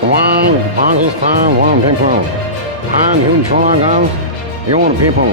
One Pakistan, one people, and you Chola your people.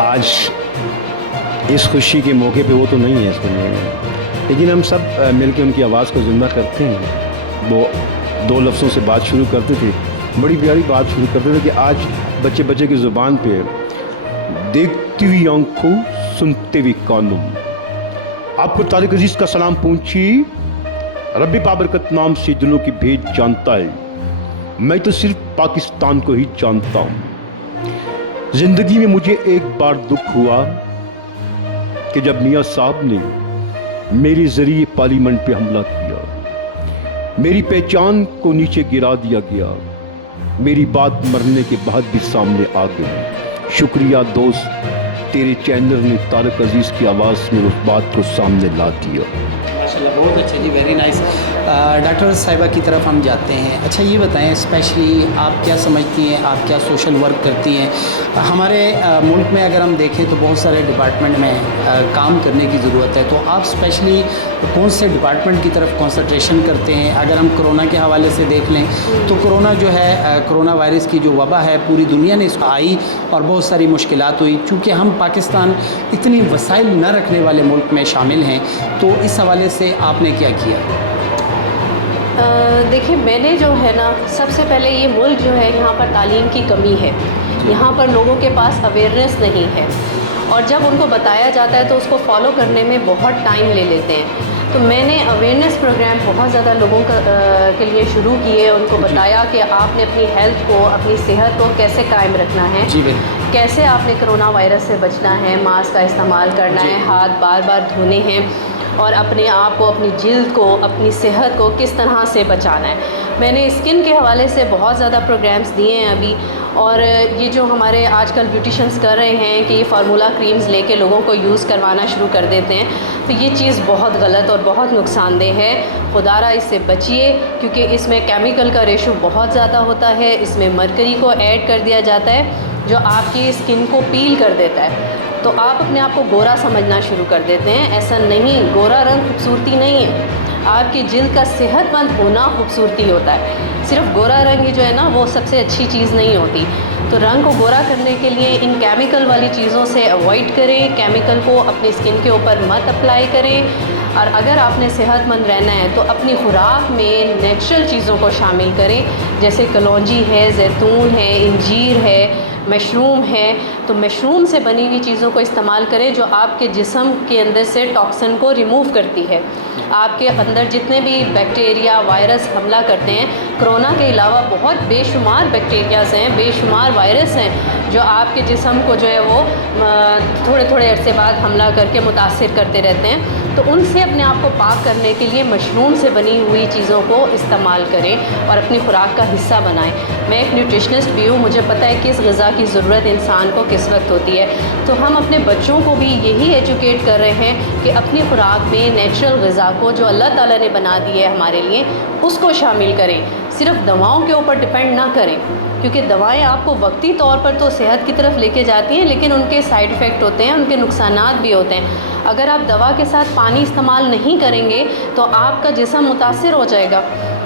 آج اس خوشی کے موقع پہ وہ تو نہیں ہے اس دنیا میں, لیکن ہم سب مل کے ان کی آواز کو زندہ کرتے ہیں. وہ 2 لفظوں سے بات شروع کرتے تھے, بڑی پیاری بات شروع کرتے تھے کہ آج بچے کی زبان پہ دیکھتی ہوئی آنکھوں سنتے ہوئی کانوں. آپ کو طارق عزیز کا سلام پہنچی. رب بابرکت نام سے دلوں کی بھیج جانتا ہے, میں تو صرف پاکستان کو ہی جانتا ہوں. زندگی میں مجھے ایک بار دکھ ہوا کہ جب میاں صاحب نے میرے ذریعے پارلیمنٹ پہ حملہ کیا, میری پہچان کو نیچے گرا دیا گیا. میری بات مرنے کے بعد بھی سامنے آ گئی. شکریہ دوست, تیرے چینل نے طارق عزیز کی آواز میں اس بات کو سامنے لا دیا. ماشاءاللہ, بہت اچھا جی, ویری نائس. ڈاکٹر صاحبہ کی طرف ہم جاتے ہیں. اچھا یہ بتائیں, اسپیشلی آپ کیا سمجھتی ہیں, آپ کیا سوشل ورک کرتی ہیں؟ ہمارے ملک میں اگر ہم دیکھیں تو بہت سارے ڈپارٹمنٹ میں کام کرنے کی ضرورت ہے, تو آپ اسپیشلی کون سے ڈپارٹمنٹ کی طرف کنسنٹریشن کرتے ہیں؟ اگر ہم کرونا کے حوالے سے دیکھ لیں تو کرونا جو ہے, کرونا وائرس کی جو وبا ہے, پوری دنیا نے اس کو آئی اور بہت ساری مشکلات ہوئی. چونکہ ہم پاکستان اتنی وسائل نہ رکھنے والے ملک میں شامل ہیں, تو اس حوالے سے آپ نے کیا کیا؟ دیکھیں, میں نے جو ہے نا, سب سے پہلے یہ ملک جو ہے, یہاں پر تعلیم کی کمی ہے, یہاں پر لوگوں کے پاس اویئرنیس نہیں ہے, اور جب ان کو بتایا جاتا ہے تو اس کو فالو کرنے میں بہت ٹائم لے لیتے ہیں. تو میں نے اویئرنیس پروگرام بہت زیادہ لوگوں کے لیے شروع کیے, ان کو بتایا کہ آپ نے اپنی ہیلتھ کو, اپنی صحت کو کیسے قائم رکھنا ہے, کیسے آپ نے کرونا وائرس سے بچنا ہے, ماسک کا استعمال کرنا ہے, ہاتھ بار بار دھونے ہیں, اور اپنے آپ کو, اپنی جلد کو, اپنی صحت کو کس طرح سے بچانا ہے. میں نے اسکن کے حوالے سے بہت زیادہ پروگرامز دیے ہیں ابھی. اور یہ جو ہمارے آج کل بیوٹیشنز کر رہے ہیں کہ یہ فارمولا کریمز لے کے لوگوں کو یوز کروانا شروع کر دیتے ہیں, تو یہ چیز بہت غلط اور بہت نقصان دہ ہے. خدا را اس سے بچیے, کیونکہ اس میں کیمیکل کا ریشو بہت زیادہ ہوتا ہے. اس میں مرکری کو ایڈ کر دیا جاتا ہے جو آپ کی اسکن کو پیل کر دیتا ہے, تو آپ اپنے آپ کو گورا سمجھنا شروع کر دیتے ہیں. ایسا نہیں, گورا رنگ خوبصورتی نہیں ہے, آپ کی جلد کا صحت مند ہونا خوبصورتی ہوتا ہے. صرف گورا رنگ ہی جو ہے نا, وہ سب سے اچھی چیز نہیں ہوتی. تو رنگ کو گورا کرنے کے لیے ان کیمیکل والی چیزوں سے اوائڈ کریں, کیمیکل کو اپنی اسکن کے اوپر مت اپلائی کریں. اور اگر آپ نے صحت مند رہنا ہے تو اپنی خوراک میں نیچرل چیزوں کو شامل کریں, جیسے کلونجی ہے, زیتون ہے, انجیر ہے, مشروم ہے. تو مشروم سے بنی ہوئی چیزوں کو استعمال کریں جو آپ کے جسم کے اندر سے ٹاکسن کو ریموو کرتی ہے. آپ کے اندر جتنے بھی بیکٹیریا, وائرس حملہ کرتے ہیں, کرونا کے علاوہ بہت بے شمار بیکٹیریاز ہیں, بے شمار وائرس ہیں جو آپ کے جسم کو جو ہے وہ تھوڑے عرصے بعد حملہ کر کے متاثر کرتے رہتے ہیں. تو ان سے اپنے آپ کو پاک کرنے کے لیے مشروم سے بنی ہوئی چیزوں کو استعمال کریں اور اپنی خوراک کا حصہ بنائیں. میں ایک نیوٹریشنسٹ بھی ہوں, مجھے پتہ ہے کس غذا کی ضرورت انسان کو کس وقت ہوتی ہے. تو ہم اپنے بچوں کو بھی یہی ایجوکیٹ کر رہے ہیں کہ اپنی خوراک میں نیچرل غذا کو جو اللہ تعالیٰ نے بنا دی ہے ہمارے لیے, اس کو شامل کریں. صرف دواؤں کے اوپر ڈپینڈ نہ کریں, کیونکہ دوائیں آپ کو وقتی طور پر تو صحت کی طرف لے کے جاتی ہیں, لیکن ان کے سائیڈ ایفیکٹ ہوتے ہیں, ان کے نقصانات بھی ہوتے ہیں. اگر آپ دوا کے ساتھ پانی استعمال نہیں کریں گے تو آپ کا جسم متاثر ہو جائے گا,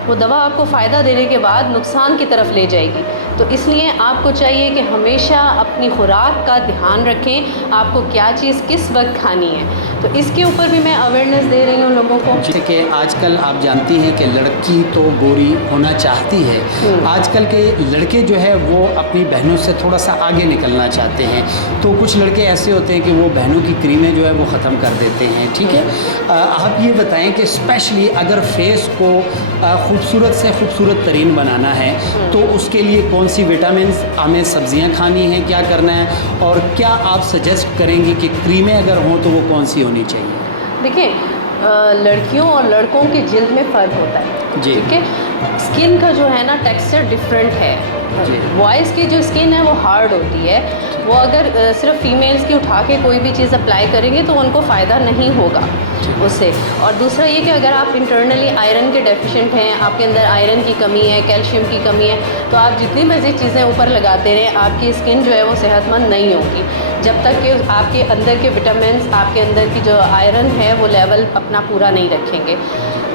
وہ دوا آپ کو فائدہ دینے کے بعد نقصان کی طرف لے جائے گی. تو اس لیے آپ کو چاہیے کہ ہمیشہ اپنی خوراک کا دھیان رکھیں, آپ کو کیا چیز کس وقت کھانی ہے. تو اس کے اوپر بھی میں اویئرنیس دے رہی ہوں لوگوں کو. جیسے کہ آج کل آپ جانتی ہیں کہ لڑکی تو گوری ہونا چاہتی ہے, آج کل کے لڑکے جو ہے وہ اپنی بہنوں سے تھوڑا سا آگے نکلنا چاہتے ہیں. تو کچھ لڑکے ایسے ہوتے ہیں کہ وہ بہنوں کی کریمیں جو ہے وہ ختم کر دیتے ہیں. ٹھیک ہے, آپ یہ بتائیں کہ اسپیشلی اگر فیس کو خوبصورت سے خوبصورت ترین بنانا ہے تو اس کے لیے کون سی وٹامنس, ہمیں سبزیاں کھانی ہیں, کیا کرنا ہے, اور کیا آپ سجیسٹ کریں گی کہ کریمیں اگر ہوں تو وہ کون سی ہونی چاہیے؟ دیکھیں, لڑکیوں اور لڑکوں کی جلد میں فرق ہوتا ہے. جی, ٹھیک ہے, اسکن کا جو ہے نا ٹیکسچر ڈفرینٹ ہے. بوائز کی جو اسکن ہے وہ ہارڈ ہوتی ہے, وہ اگر صرف فیمیلز کی اٹھا کے کوئی بھی چیز اپلائی کریں گے تو ان کو فائدہ نہیں ہوگا اس سے. اور دوسرا یہ کہ اگر آپ انٹرنلی آئرن کے ڈیفیشینٹ ہیں, آپ کے اندر آئرن کی کمی ہے, کیلشیم کی کمی ہے, تو آپ جتنی مرضی چیزیں اوپر لگاتے رہیں, آپ کی اسکن جو ہے وہ صحت مند نہیں ہوگی جب تک کہ آپ کے اندر کے وٹامنس, آپ کے اندر کی جو آئرن ہے وہ لیول اپنا پورا نہیں رکھیں گے.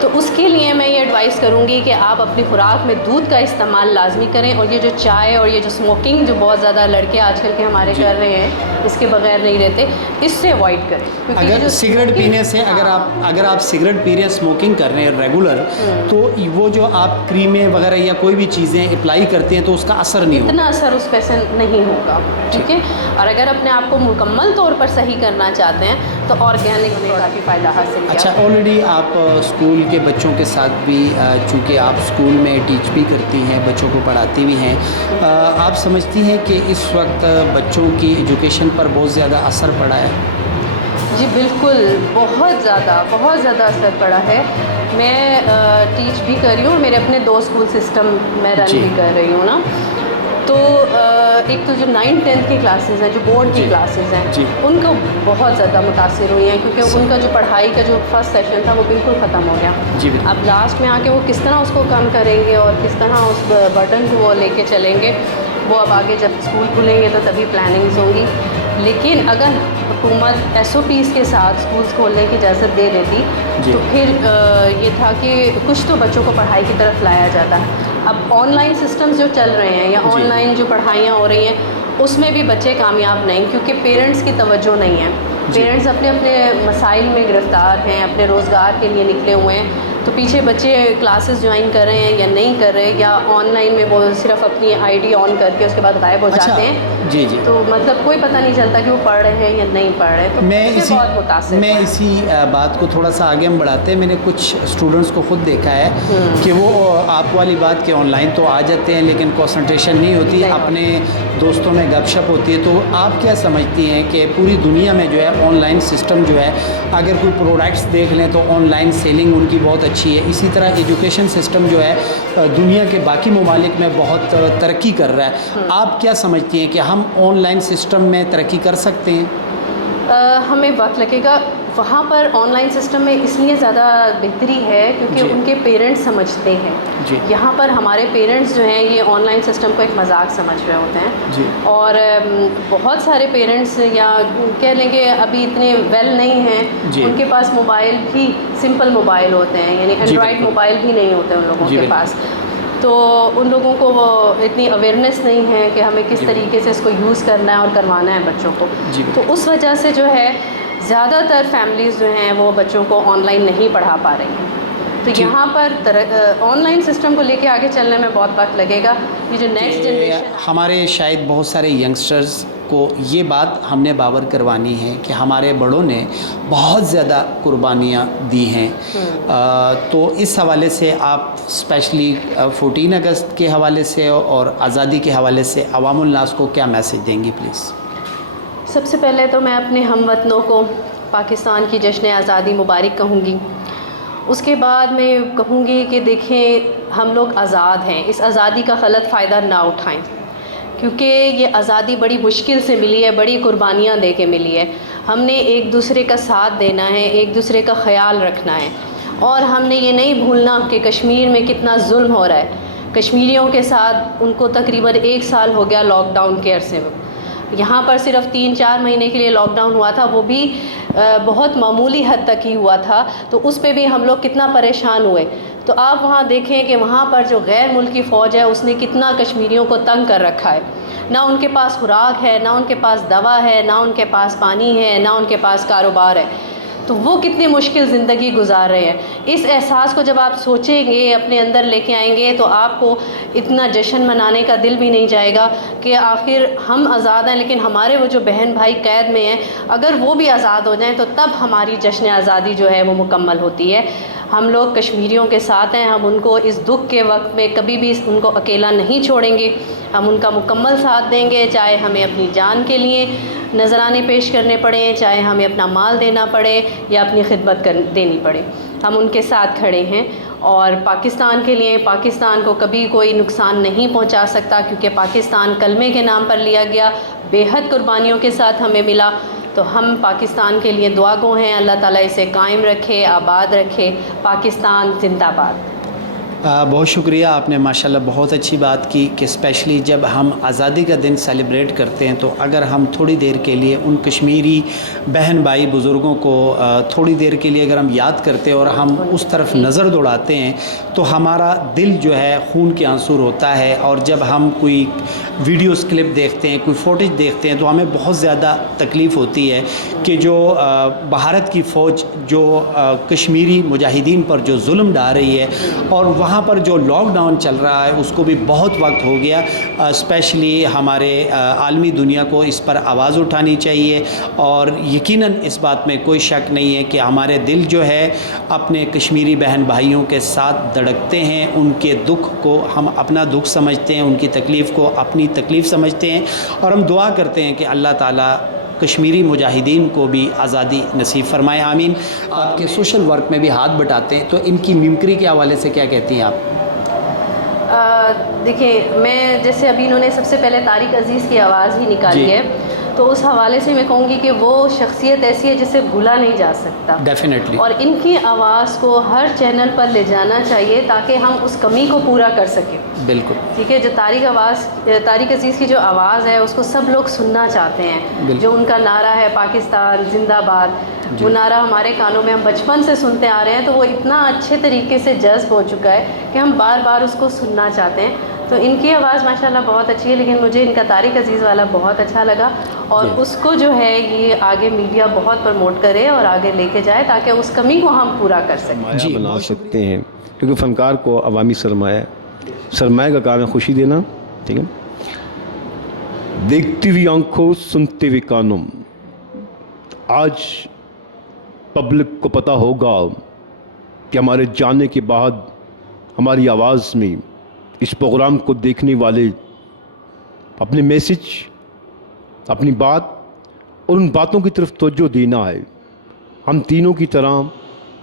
تو اس کے لیے میں یہ ایڈوائز کروں گی کہ آپ اپنی خوراک میں دودھ کا استعمال لازمی کریں، اور یہ جو چائے اور یہ جو اسموکنگ جو بہت زیادہ لڑکے آج کل کے ہمارے کر رہے ہیں، اس کے بغیر نہیں رہتے، اس سے اوائڈ کریں. کیونکہ یہ اگر جو سگریٹ پینے سے اگر آپ سگریٹ پی رہے ہیں، اسموکنگ کر رہے ہیں ریگولر، تو وہ جو آپ کریمیں وغیرہ یا کوئی بھی چیزیں اپلائی کرتے ہیں تو اس کا اثر نہیں ہوگا، اتنا اثر اس پہ سے نہیں ہوگا. ٹھیک ہے. اور اگر اپنے آپ کو مکمل طور پر صحیح کرنا چاہتے ہیں تو آرگینک میں کافی فائدہ حاصل کیا. اچھا، آلریڈی آپ اسکول کے بچوں کے ساتھ بھی، چونکہ آپ اسکول میں ٹیچ بھی کرتی ہیں، بچوں کو پڑھاتی بھی ہیں، آپ سمجھتی ہیں کہ اس وقت بچوں کی ایجوکیشن پر بہت زیادہ اثر پڑا ہے؟ جی بالکل، بہت زیادہ اثر پڑا ہے. میں ٹیچ بھی کر رہی ہوں، میرے اپنے 2 اسکول سسٹم میں رن بھی کر رہی ہوں نا. تو ایک تو جو 9th 10th کی کلاسز ہیں، جو بورڈ کی کلاسز ہیں، ان کو بہت زیادہ متاثر ہوئی ہیں، کیونکہ ان کا جو پڑھائی کا جو فرسٹ سیشن تھا وہ بالکل ختم ہو گیا. اب لاسٹ میں آ کے وہ کس طرح اس کو کم کریں گے اور کس طرح اس برڈن کو وہ لے کے چلیں گے، وہ اب آگے جب اسکول کھلیں گے تو تبھی پلاننگز ہوں گی. لیکن اگر حکومت SOPs کے ساتھ اسکولس کھولنے کی اجازت دے دیتی تو پھر یہ تھا کہ کچھ تو بچوں کو پڑھائی کی طرف لایا جاتا. اب آن لائن سسٹمز جو چل رہے ہیں یا آن لائن جو پڑھائیاں ہو رہی ہیں، اس میں بھی بچے کامیاب نہیں، کیونکہ پیرنٹس کی توجہ نہیں ہے. پیرنٹس اپنے مسائل میں گرفتار ہیں، اپنے روزگار کے لیے نکلے ہوئے ہیں، تو پیچھے بچے کلاسز جوائن کر رہے ہیں یا نہیں کر رہے، یا آن لائن میں وہ صرف اپنی ID آن کر کے اس کے بعد غائب ہو جاتے ہیں. تو مطلب کوئی پتہ نہیں چلتا کہ وہ پڑھ رہے ہیں یا نہیں پڑھ رہے. تو بہت متاثر. میں اسی بات کو تھوڑا سا آگے ہم بڑھاتے ہیں. میں نے کچھ اسٹوڈنٹس کو خود دیکھا ہے کہ وہ آپ والی بات کہ آن لائن تو آ جاتے ہیں لیکن کنسنٹریشن نہیں ہوتی، اپنے دوستوں میں گپ شپ ہوتی ہے. تو آپ کیا سمجھتی ہیں کہ پوری دنیا میں جو ہے آن لائن سسٹم جو ہے، اگر کوئی پروڈکٹس دیکھ لیں تو آن لائن سیلنگ ان کی بہت اچھی ہے. اسی طرح ایجوکیشن سسٹم جو ہے دنیا کے باقی ممالک میں بہت ترقی کر رہا ہے. آپ کیا سمجھتی ہیں کہ ہم آن لائن سسٹم میں ترقی کر سکتے ہیں؟ ہمیں وقت لگے گا. وہاں پر آن لائن سسٹم میں اس لیے زیادہ بہتری ہے کیونکہ ان کے پیرنٹس سمجھتے ہیں. یہاں پر ہمارے پیرنٹس جو ہیں یہ آن لائن سسٹم کو ایک مذاق سمجھ رہے ہوتے ہیں. اور بہت سارے پیرنٹس یا کہہ لیں کہ ابھی اتنے ویل نہیں ہیں، ان کے پاس موبائل بھی سمپل موبائل ہوتے ہیں، یعنی اینڈرائڈ موبائل بھی نہیں ہوتے ان لوگوں کے پاس. تو ان لوگوں کو وہ اتنی اویئرنیس نہیں ہے کہ ہمیں کس طریقے سے اس کو یوز کرنا ہے اور کروانا ہے بچوں کو. تو اس وجہ سے جو ہے زیادہ تر فیملیز جو ہیں وہ بچوں کو آن لائن نہیں پڑھا پا رہی ہیں. تو یہاں پر آن لائن سسٹم کو لے کے آگے چلنے میں بہت وقت لگے گا. یہ جو نیکسٹ جنریشن، ہمارے شاید بہت سارے ینگسٹرز کو یہ بات ہم نے باور کروانی ہے کہ ہمارے بڑوں نے بہت زیادہ قربانیاں دی ہیں. تو اس حوالے سے آپ اسپیشلی 14 اگست کے حوالے سے اور آزادی کے حوالے سے عوام الناس کو کیا میسج دیں گی پلیز؟ سب سے پہلے تو میں اپنے ہم وطنوں کو پاکستان کی جشن آزادی مبارک کہوں گی. اس کے بعد میں کہوں گی کہ دیکھیں ہم لوگ آزاد ہیں، اس آزادی کا غلط فائدہ نہ اٹھائیں، کیونکہ یہ آزادی بڑی مشکل سے ملی ہے، بڑی قربانیاں دے کے ملی ہے. ہم نے ایک دوسرے کا ساتھ دینا ہے، ایک دوسرے کا خیال رکھنا ہے، اور ہم نے یہ نہیں بھولنا کہ کشمیر میں کتنا ظلم ہو رہا ہے. کشمیریوں کے ساتھ ان کو تقریباً 1 سال ہو گیا لاک ڈاؤن کے عرصے میں. یہاں پر صرف 3-4 مہینے کے لیے لاک ڈاؤن ہوا تھا، وہ بھی بہت معمولی حد تک ہی ہوا تھا، تو اس پہ بھی ہم لوگ کتنا پریشان ہوئے. تو آپ وہاں دیکھیں کہ وہاں پر جو غیر ملکی فوج ہے اس نے کتنا کشمیریوں کو تنگ کر رکھا ہے. نہ ان کے پاس خوراک ہے، نہ ان کے پاس دوا ہے، نہ ان کے پاس پانی ہے، نہ ان کے پاس کاروبار ہے. تو وہ کتنی مشکل زندگی گزار رہے ہیں. اس احساس کو جب آپ سوچیں گے، اپنے اندر لے کے آئیں گے، تو آپ کو اتنا جشن منانے کا دل بھی نہیں جائے گا کہ آخر ہم آزاد ہیں، لیکن ہمارے وہ جو بہن بھائی قید میں ہیں اگر وہ بھی آزاد ہو جائیں تو تب ہماری جشن آزادی جو ہے وہ مکمل ہوتی ہے. ہم لوگ کشمیریوں کے ساتھ ہیں، ہم ان کو اس دکھ کے وقت میں کبھی بھی ان کو اکیلا نہیں چھوڑیں گے. ہم ان کا مکمل ساتھ دیں گے، چاہے ہمیں اپنی جان کے لیے نذرانے پیش کرنے پڑیں، چاہے ہمیں اپنا مال دینا پڑے یا اپنی خدمت دینی پڑے. ہم ان کے ساتھ کھڑے ہیں، اور پاکستان کے لیے، پاکستان کو کبھی کوئی نقصان نہیں پہنچا سکتا، کیونکہ پاکستان کلمے کے نام پر لیا گیا، بے حد قربانیوں کے ساتھ ہمیں ملا. تو ہم پاکستان کے لیے دعا گو ہیں، اللہ تعالیٰ اسے قائم رکھے، آباد رکھے. پاکستان زندہ باد. بہت شکریہ، آپ نے ماشاءاللہ بہت اچھی بات کی کہ اسپیشلی جب ہم آزادی کا دن سیلیبریٹ کرتے ہیں تو اگر ہم تھوڑی دیر کے لیے ان کشمیری بہن بھائی بزرگوں کو تھوڑی دیر کے لیے اگر ہم یاد کرتے ہیں اور ہم اس طرف نظر دوڑاتے ہیں تو ہمارا دل جو ہے خون کے آنسور ہوتا ہے، اور جب ہم کوئی ویڈیوز کلپ دیکھتے ہیں، کوئی فوٹیج دیکھتے ہیں تو ہمیں بہت زیادہ تکلیف ہوتی ہے کہ جو بھارت کی فوج جو کشمیری مجاہدین پر جو ظلم ڈھا رہی ہے، اور وہاں پر جو لاک ڈاؤن چل رہا ہے اس کو بھی بہت وقت ہو گیا، اسپیشلی ہمارے عالمی دنیا کو اس پر آواز اٹھانی چاہیے، اور یقیناً اس بات میں کوئی شک نہیں ہے کہ ہمارے دل جو ہے اپنے کشمیری بہن بھائیوں کے ساتھ دھڑکتے ہیں، ان کے دکھ کو ہم اپنا دکھ سمجھتے ہیں، ان کی تکلیف کو اپنی تکلیف سمجھتے ہیں، اور ہم دعا کرتے ہیں کہ اللہ تعالیٰ کشمیری مجاہدین کو بھی آزادی نصیب فرمائے، آمین۔ آپ کے سوشل ورک میں بھی ہاتھ بٹاتے ہیں تو ان کی ممکری کے حوالے سے کیا کہتی ہیں آپ؟ دیکھیں، میں جیسے ابھی انہوں نے سب سے پہلے طارق عزیز کی آواز ہی نکالی ہے، تو اس حوالے سے میں کہوں گی کہ وہ شخصیت ایسی ہے جسے بھولا نہیں جا سکتا، ڈیفینیٹلی، اور ان کی آواز کو ہر چینل پر لے جانا چاہیے تاکہ ہم اس کمی کو پورا کر سکیں۔ بالکل ٹھیک ہے، جو طارق عزیز کی جو آواز ہے اس کو سب لوگ سننا چاہتے ہیں، جو ان کا نعرہ ہے پاکستان زندہ باد، وہ نعرہ ہمارے کانوں میں ہم بچپن سے سنتے آ رہے ہیں، تو وہ اتنا اچھے طریقے سے جذب ہو چکا ہے کہ ہم بار بار اس کو سننا چاہتے ہیں۔ تو ان کی آواز ماشاءاللہ بہت اچھی ہے، لیکن مجھے ان کا طارق عزیز والا بہت اچھا لگا، اور اس کو جو ہے یہ آگے میڈیا بہت پروموٹ کرے اور آگے لے کے جائے تاکہ اس کمی کو ہم پورا کر سکیں۔ جی بنا سکتے ہیں، کیونکہ فنکار کو عوامی سرمایہ کا کام ہے خوشی دینا، ٹھیک ہے، دیکھتی ہوئی آنکھوں سنتے ہوئے کانوں۔ آج پبلک کو پتہ ہوگا کہ ہمارے جانے کے بعد ہماری آواز میں اس پروگرام کو دیکھنے والے اپنے میسج، اپنی بات اور ان باتوں کی طرف توجہ دینا ہے۔ ہم تینوں کی طرح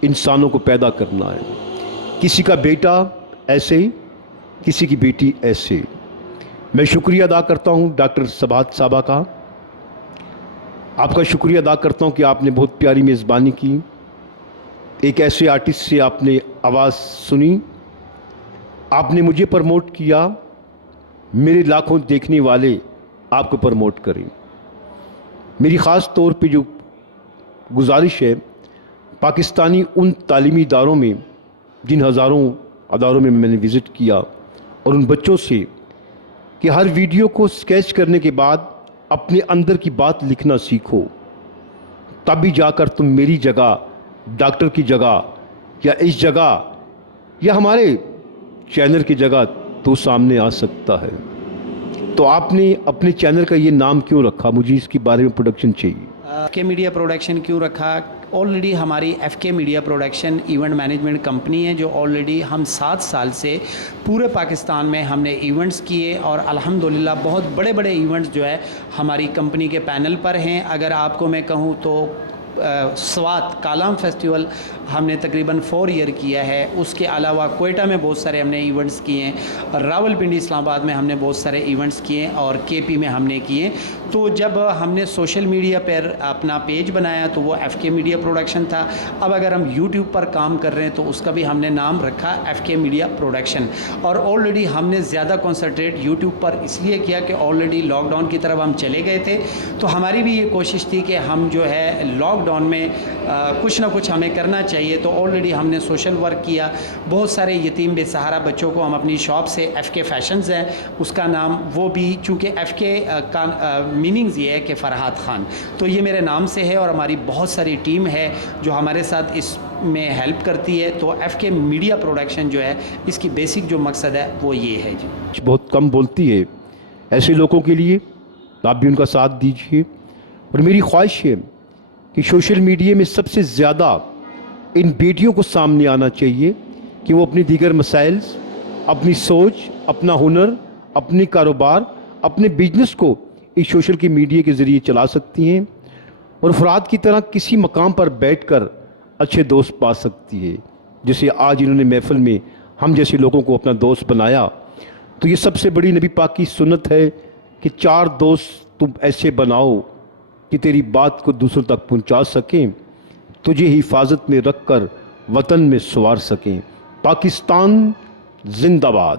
انسانوں کو پیدا کرنا ہے، کسی کا بیٹا ایسے، کسی کی بیٹی ایسے۔ میں شکریہ ادا کرتا ہوں ڈاکٹر سبات صاحبہ کا، آپ کا شکریہ ادا کرتا ہوں کہ آپ نے بہت پیاری میزبانی کی، ایک ایسے آرٹسٹ سے آپ نے آواز سنی، آپ نے مجھے پروموٹ کیا، میرے لاکھوں دیکھنے والے آپ کو پروموٹ کریں۔ میری خاص طور پہ جو گزارش ہے پاکستانی ان تعلیمی اداروں میں جن ہزاروں اداروں میں میں نے وزٹ کیا، اور ان بچوں سے کہ ہر ویڈیو کو سکیچ کرنے کے بعد اپنے اندر کی بات لکھنا سیکھو، تب بھی جا کر تم میری جگہ، ڈاکٹر کی جگہ، یا اس جگہ، یا ہمارے چینل کی جگہ تو سامنے آ سکتا ہے۔ تو آپ نے اپنے چینل کا یہ نام کیوں رکھا؟ مجھے اس کے بارے میں پروڈکشن چاہیے۔ ایف کے میڈیا پروڈکشن کیوں رکھا؟ آلریڈی ہماری ایف کے media production event management company ہے، جو آلریڈی ہم 7 سال سے پورے پاکستان میں ہم نے ایونٹس کیے، اور الحمدللہ بہت بڑے بڑے ایونٹس جو ہے ہماری کمپنی کے پینل پر ہیں۔ اگر آپ کو میں کہوں تو سوات کالام فیسٹیول ہم نے تقریباً 4 ایئر کیا ہے، اس کے علاوہ کوئٹہ میں بہت سارے ہم نے ایونٹس کیے ہیں، اور راول پنڈی اسلام آباد میں ہم نے بہت سارے ایونٹس کیے ہیں، اور کے پی میں ہم نے کیے۔ تو جب ہم نے سوشل میڈیا پر اپنا پیج بنایا تو وہ ایف کے میڈیا پروڈکشن تھا۔ اب اگر ہم یوٹیوب پر کام کر رہے ہیں تو اس کا بھی ہم نے نام رکھا ایف کے میڈیا پروڈکشن، اور آلریڈی ہم نے زیادہ کنسنٹریٹ یوٹیوب پر اس لیے کیا کہ آلریڈی لاک ڈاؤن کی طرف ہم چلے گئے تھے، تو ہماری بھی یہ کوشش تھی کہ ہم جو ہے لاک ڈاؤن میں کچھ نہ کچھ ہمیں کرنا چاہیے، تو آلریڈی ہم نے سوشل ورک کیا۔ بہت سارے یتیم بے سہارا بچوں کو ہم اپنی شاپ سے ایف کے فیشنز ہے اس کا نام، وہ بھی چونکہ ایف کے کا میننگز یہ ہے کہ فرحات خان، تو یہ میرے نام سے ہے، اور ہماری بہت ساری ٹیم ہے جو ہمارے ساتھ اس میں ہیلپ کرتی ہے۔ تو ایف کے میڈیا پروڈکشن جو ہے اس کی بیسک جو مقصد ہے وہ یہ ہے جی۔ بہت کم بولتی ہے، ایسے لوگوں کے لیے آپ بھی ان کا ساتھ دیجیے، اور میری خواہش ہے کہ سوشل میڈیا میں سب سے زیادہ ان بیٹیوں کو سامنے آنا چاہیے کہ وہ اپنی دیگر مسائل، اپنی سوچ، اپنا ہنر، اپنی کاروبار، اپنے بزنس کو اس سوشل کی میڈیا کے ذریعے چلا سکتی ہیں، اور فرات کی طرح کسی مقام پر بیٹھ کر اچھے دوست پا سکتی ہے، جیسے آج انہوں نے محفل میں ہم جیسے لوگوں کو اپنا دوست بنایا۔ تو یہ سب سے بڑی نبی پاک کی سنت ہے کہ 4 دوست تم ایسے بناؤ کہ تیری بات کو دوسروں تک پہنچا سکیں، تجھے حفاظت میں رکھ کر وطن میں سوار سکیں۔ پاکستان زندہ باد.